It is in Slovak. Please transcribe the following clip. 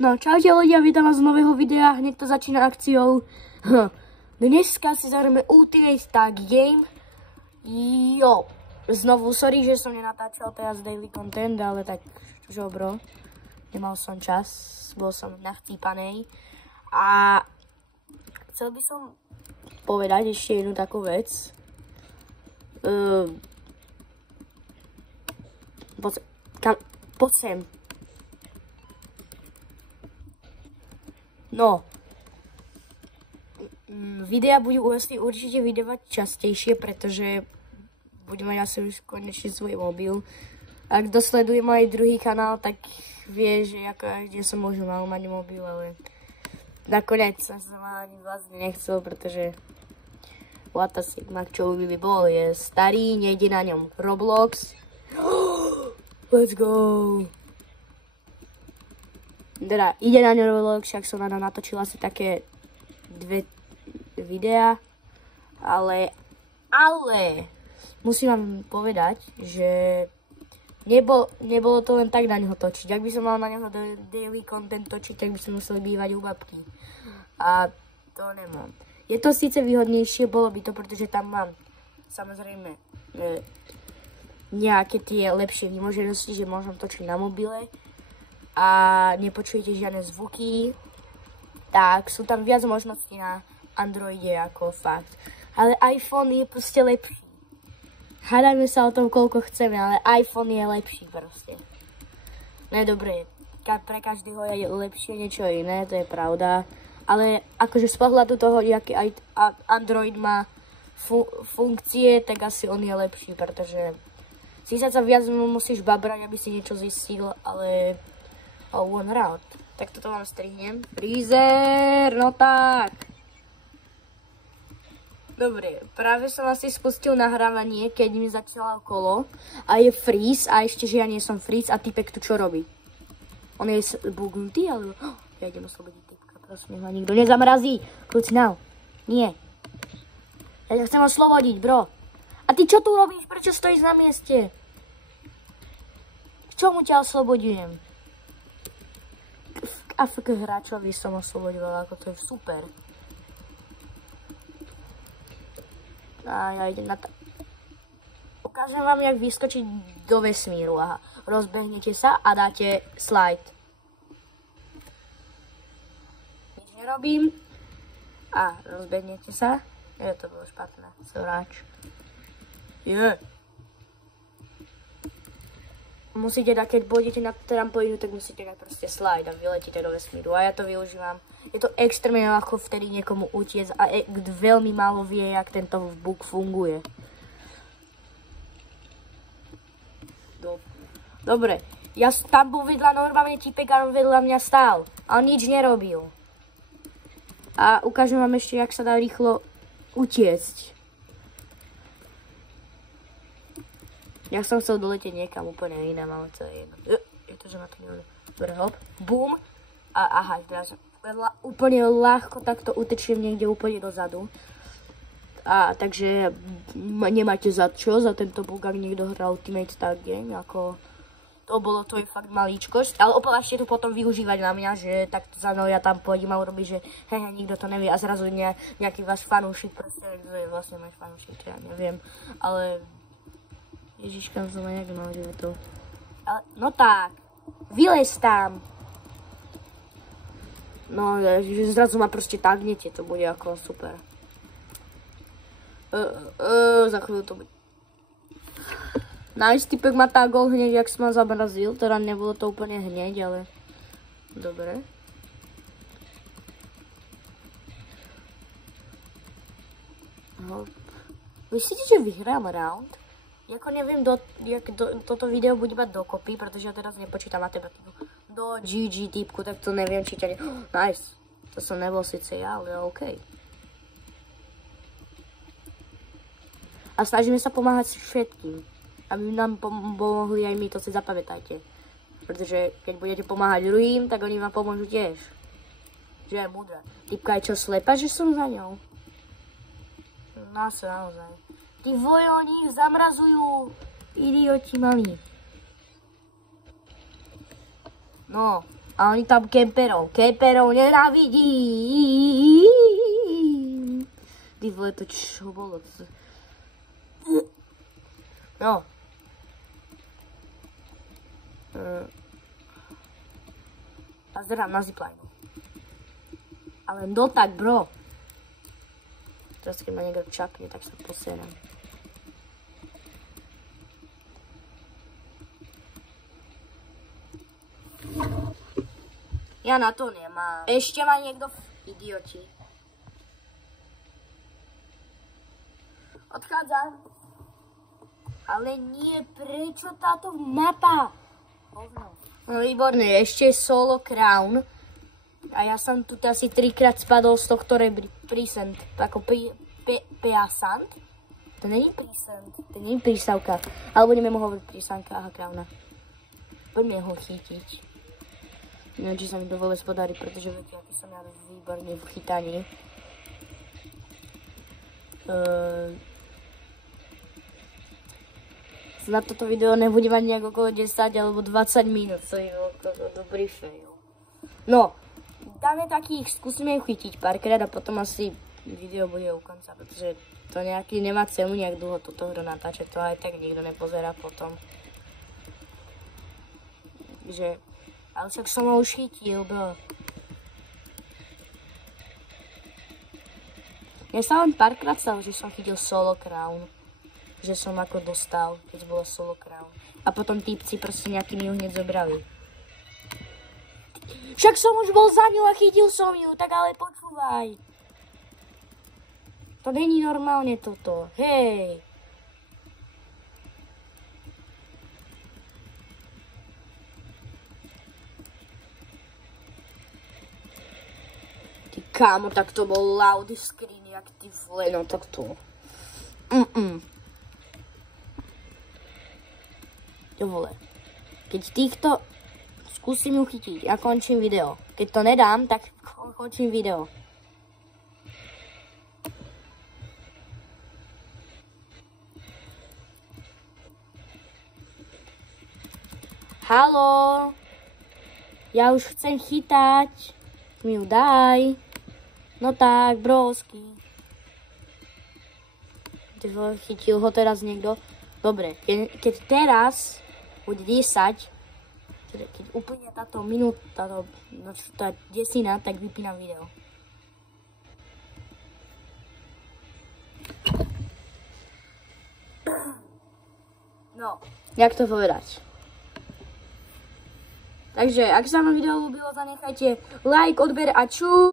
No, čaute ľudia, vítam vás z nového videa, hneď to začína akciou. Dneska si zahráme Ultimate Tag Game. Jo, znovu, sorry, že som nenatáčal teraz daily content, ale tak, čo bro, nemal som čas, bol som nachcípanej. A chcel by som povedať ešte jednu takú vec. Poď sem. No, videa budú určite vydávať častejšie, pretože budem mať asi už konečne svoj mobil. Ak dosleduje môj druhý kanál, tak vie, že kde som možno mal mať mobil, ale nakoniec som ani vlastne nechcel, pretože what the Sigma, čo by bol, je starý, nejde na ňom Roblox. Let's go! Teda, ide na ňu Roblox, však som natočil asi také 2 videá, ale musím vám povedať, že nebolo to len tak na ňoho točiť. Ak by som mal na ňoho daily content točiť, tak by som musel bývať u babky. A to nemám. Je to síce výhodnejšie, bolo by to, pretože tam mám samozrejme nejaké tie lepšie výmoženosti, že môžem točiť na mobile a nepočujete žiadne zvuky, tak sú tam viac možností na Androide ako fakt. Ale iPhone je proste lepší. Hádajme sa o tom, koľko chceme, ale iPhone je lepší proste. No je dobré, pre každého je lepšie niečo iné, to je pravda. Ale akože z pohľadu toho, aký Android má funkcie, tak asi on je lepší, pretože síce sa viac musíš babrať, aby si niečo zistil, ale one round. Tak toto vám strihnem. Freezer, no tak. Dobre, práve som asi spustil nahrávanie, keď mi začalo kolo a je freeze a ešte, že ja nie som freeze a typek tu čo robí? On je bugnutý, ale ja idem oslobodiť typka, prosím, ma nikto nezamrazí. Kľúč now. Nie. Ja ťa chcem oslobodiť, bro. A ty čo tu robíš? Prečo stojíš na mieste? K čomu ťa oslobodujem? AFK hráčovi som oslobodovala, ako to je super. A ja idem na to. Ukážem vám, jak vyskočiť do vesmíru. Aha. Rozbehnete sa a dáte slide. Nič nerobím. A rozbehnete sa. To bolo špatné. Sráč. Musíte dať, keď pôjdete na trampolínu, tak musíte dať proste slide a vyletíte do vesmíru. A ja to využívam. Je to extrémne ľahko vtedy niekomu utiec a veľmi málo vie, jak tento bug funguje. Dobre. Ja tam bol vedľa normálne typek a on vedľa mňa stál. A on nič nerobil. A ukážem vám ešte, jak sa dá rýchlo utiecť. Ja som chcel doletieť niekam úplne inám, ale to je jedno. Je to, že ma to neviem. Dobre, hop. Bum. A aha, teraz úplne ľahko takto utečiem niekde úplne dozadu. A takže nemáte za čo, za tento bug, ak niekto hral Ultimate Tag Game, ako to je fakt malíčkosť. Ale opalašte to potom využívať na mňa, že takto za mnou ja tam pôjdem a urobím, že nikto to nevie a zrazu nejaký váš fanúšik, proste, kto je vlastne môj fanúšik, ja neviem, ale Ježiška, som aj jak mal to. Ale, no tak, vylez tam. No, že zrazu ma proste tagnete, to bude ako super. Za chvíľu to bude. Nice, typek ma tagol hneď, jak som ma zamrazil, teda nebolo to úplne hneď, ale dobre. Hop. Myslíte, že vyhrám round? Jako neviem, jak toto video bude mať dokopy, pretože ja teraz nepočítam matematiku. Do GG typku, tak to neviem, či ťa Nice. To som nebol síce ja, ale OK. A snažíme sa pomáhať všetkým. Aby nám pomohli aj my, to si zapamätajte. Pretože keď budete pomáhať druhým, tak oni vám pomôžu tiež. Že je múdra. Typka je čo, slepa, že som za ňou? Naozaj. Tí oni ich zamrazujú. Idioti malí. No, A oni tam kemperov nenávidí. Ty vole, to čo bolo? No. Nazerám na zipline. Ale no tak, bro. Teraz keď ma niekto čakne, tak sa poserám. Ja na to nemám. Ešte ma niekto idioti. Odchádzam. Ale nie, prečo táto mapa? No výborné, ešte solo crown. A ja som tu asi 3-krát spadol z tohto present. Ako peasant. To není present, to není prístavka. Ale budeme mu hovoriť prísanka a crowna. Poďme ho chytiť. Neviem, či sa mi to vôbec podarí, pretože viete, aký som ja výborný v chytaní. Na toto video nebude mať nejak okolo 10 alebo 20 minút, to je dobrý fail. No, dáme takých, skúsime ju chytiť párkrát a potom asi video bude u konca, pretože to nejaký nemá cenu nejak dlho túto hru natáčať, to aj tak nikto nepozerá potom. Takže, ale však som ho už chytil, bro. Ja sa len párkrát stalo, že som chytil solo crown. Že som ako dostal, keď bolo solo crown. A potom týpci proste nejaký mi ju hneď zobrali. Však som už bol za ňu a chytil som ju, tak ale počúvaj. To není normálne toto, hej. Ty kámo, tak to bol loud screen, jak ty vole, no tak to. Jo vole. Keď týchto skúsim ju chytiť, ja končím video. Keď to nedám, tak končím video. Haló? Ja už chcem chytať. Mi ju daj. No tak, brosky. Chytil ho teraz niekto. Dobre, keď teraz bude 10, keď úplne táto minúta, tá desina, tak vypínam video. No, jak to povedať? Takže, ak sa vám video ľúbilo, zanechajte like, odber a ču.